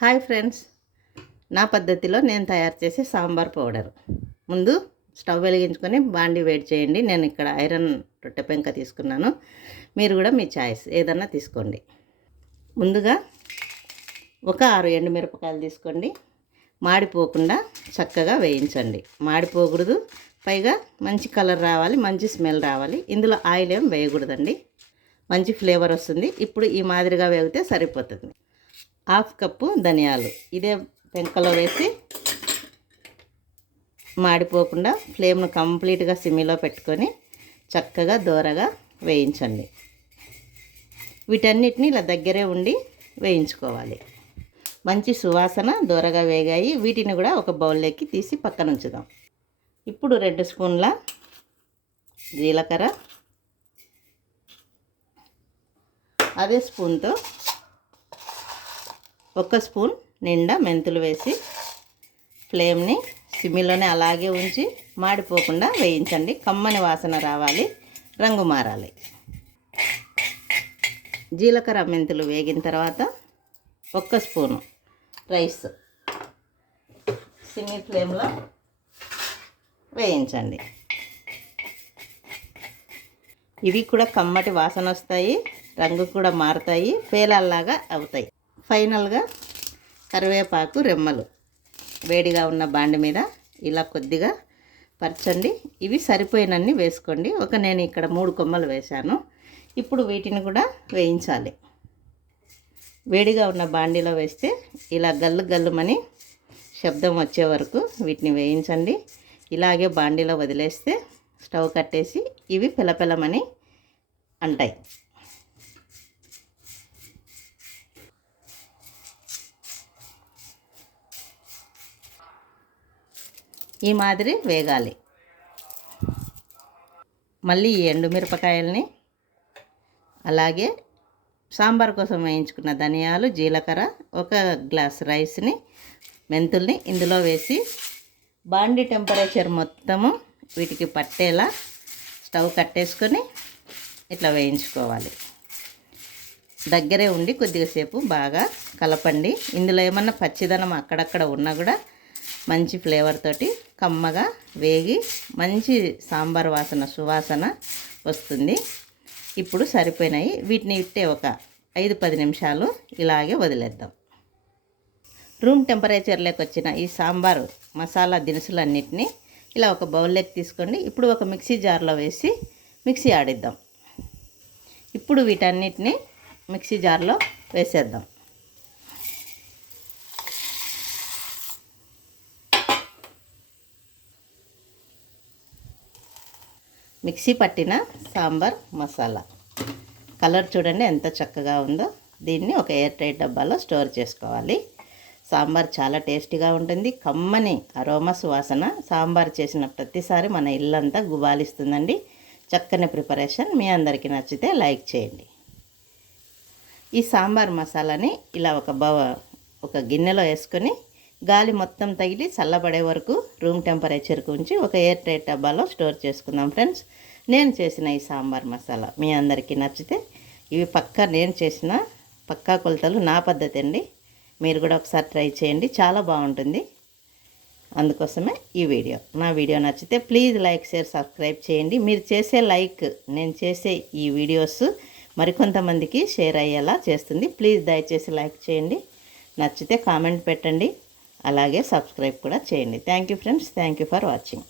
Hi friends. నా పద్ధతిలో నేను తయారు చేసే సాంబార్ పౌడర్. ముందు స్టవ్ వెలిగించుకొని బాండి వేడి చేయండి. నేను ఇక్కడ ఐరన్ రొట్టె పెంక తీసుకున్నాను. మీరు కూడా మీ చాయిస్ ఏదన్నా తీసుకోండి. ముందుగా ఒక ఆరు ఎండుమిరపకాయలు తీసుకోండి. మాడిపోకుండా చక్కగా వేయించండి. మాడిపోకూడదు. పైగా మంచి కలర్ రావాలి మంచి స్మెల్ రావాలి. ఇందులో ఆయిల్ ఏం వేయకూడదండి. మంచి ఫ్లేవర్ వస్తుంది. ఇప్పుడు ఈ మాదిరిగా వేగితే సరిపోతుంది. హాఫ్ కప్పు ధనియాలు. ఇదే పెంకలో వేసి మాడిపోకుండా ఫ్లేమ్ను కంప్లీట్గా సిమ్మిలో పెట్టుకొని చక్కగా దోరగా వేయించండి. వీటన్నిటిని ఇలా దగ్గరే ఉండి వేయించుకోవాలి. మంచి సువాసన దోరగా వేగాయి. వీటిని కూడా ఒక బౌల్లోకి తీసి పక్కన ఉంచుదాం. ఇప్పుడు రెండు స్పూన్ల జీలకర్ర అదే స్పూన్తో ఒక స్పూన్ నిండా మెంతులు వేసి ఫ్లేమ్ని సిమ్మిలోనే అలాగే ఉంచి మాడిపోకుండా వేయించండి. కమ్మని వాసన రావాలి రంగు మారాలి. జీలకర్ర మెంతులు వేగిన తర్వాత ఒక్క స్పూను రైస్ సిమ్మి ఫ్లేమ్లో వేయించండి. ఇవి కూడా కమ్మటి వాసన వస్తాయి రంగు కూడా మారుతాయి పేలాల్లాగా అవుతాయి. ఫైనల్గా కరివేపాకు రెమ్మలు. వేడిగా ఉన్న బాండి మీద ఇలా కొద్దిగా పరచండి. ఇవి సరిపోయినన్ని వేసుకోండి. ఒక నేను ఇక్కడ మూడు కొమ్మలు వేశాను. ఇప్పుడు వీటిని కూడా వేయించాలి. వేడిగా ఉన్న బాండీలో వేస్తే ఇలా గల్లు గల్లుమని శబ్దం వచ్చే వరకు వీటిని వేయించండి. ఇలాగే బాండీలో వదిలేస్తే స్టవ్ కట్టేసి ఇవి పిలపిలమని అంటాయి. ఈ మాదిరి వేగాలి. మళ్ళీ ఈ ఎండుమిరపకాయల్ని అలాగే సాంబార్ కోసం వేయించుకున్న ధనియాలు జీలకర్ర ఒక గ్లాస్ రైస్ని మెంతుల్ని ఇందులో వేసి బాండి టెంపరేచర్ మొత్తము వీటికి పట్టేలా స్టవ్ కట్టేసుకొని ఇట్లా వేయించుకోవాలి. దగ్గరే ఉండి కొద్దిగా సేపు బాగా కలపండి. ఇందులో ఏమన్నా పచ్చిదనం అక్కడక్కడ ఉన్నా కూడా మంచి ఫ్లేవర్ తోటి కమ్మగా వేగి మంచి సాంబార్ వాసన సువాసన వస్తుంది. ఇప్పుడు సరిపోయినాయి. వీటిని ఇట్టే ఒక ఐదు పది నిమిషాలు ఇలాగే వదిలేద్దాం. రూమ్ టెంపరేచర్లోకి వచ్చిన ఈ సాంబారు మసాలా దినుసులన్నిటినీ ఇలా ఒక బౌల్లోకి తీసుకోండి. ఇప్పుడు ఒక మిక్సీ జార్లో వేసి మిక్సీ ఆడిద్దాం. ఇప్పుడు వీటన్నిటిని మిక్సీ జార్లో వేసేద్దాం. మిక్సీ పట్టిన సాంబార్ మసాలా. కలర్ చూడండి ఎంత చక్కగా ఉందో. దీన్ని ఒక ఎయిర్ టైట్ డబ్బాలో స్టోర్ చేసుకోవాలి. సాంబార్ చాలా టేస్టీగా ఉంటుంది. కమ్మని అరోమా సువాసన సాంబార్ చేసిన ప్రతిసారి మన ఇల్లంతా గుబాలిస్తుందండి. చక్కని ప్రిపరేషన్ మీ అందరికీ నచ్చితే లైక్ చేయండి. ఈ సాంబార్ మసాలాని ఇలా ఒక బవ ఒక గిన్నెలో వేసుకొని గాలి మొత్తం తగిలి చల్లబడే వరకు రూమ్ టెంపరేచర్కి ఉంచి ఒక ఎయిర్ టైట్ డబ్బాలో స్టోర్ చేసుకుందాం ఫ్రెండ్స్. నేను చేసిన ఈ సాంబార్ మసాలా మీ అందరికీ నచ్చితే ఇవి పక్కా నేను చేసిన పక్కా కొలతలు నా పద్ధతి అండి. మీరు కూడా ఒకసారి ట్రై చేయండి చాలా బాగుంటుంది. అందుకోసమే ఈ వీడియో. నా వీడియో నచ్చితే ప్లీజ్ లైక్ షేర్ సబ్స్క్రైబ్ చేయండి. మీరు చేసే లైక్ నేను చేసే ఈ వీడియోస్ మరికొంతమందికి షేర్ అయ్యేలా చేస్తుంది. ప్లీజ్ దయచేసి లైక్ చేయండి. నచ్చితే కామెంట్ పెట్టండి. అలాగే సబ్స్క్రైబ్ కూడా చేయండి. Thank you friends thank you for watching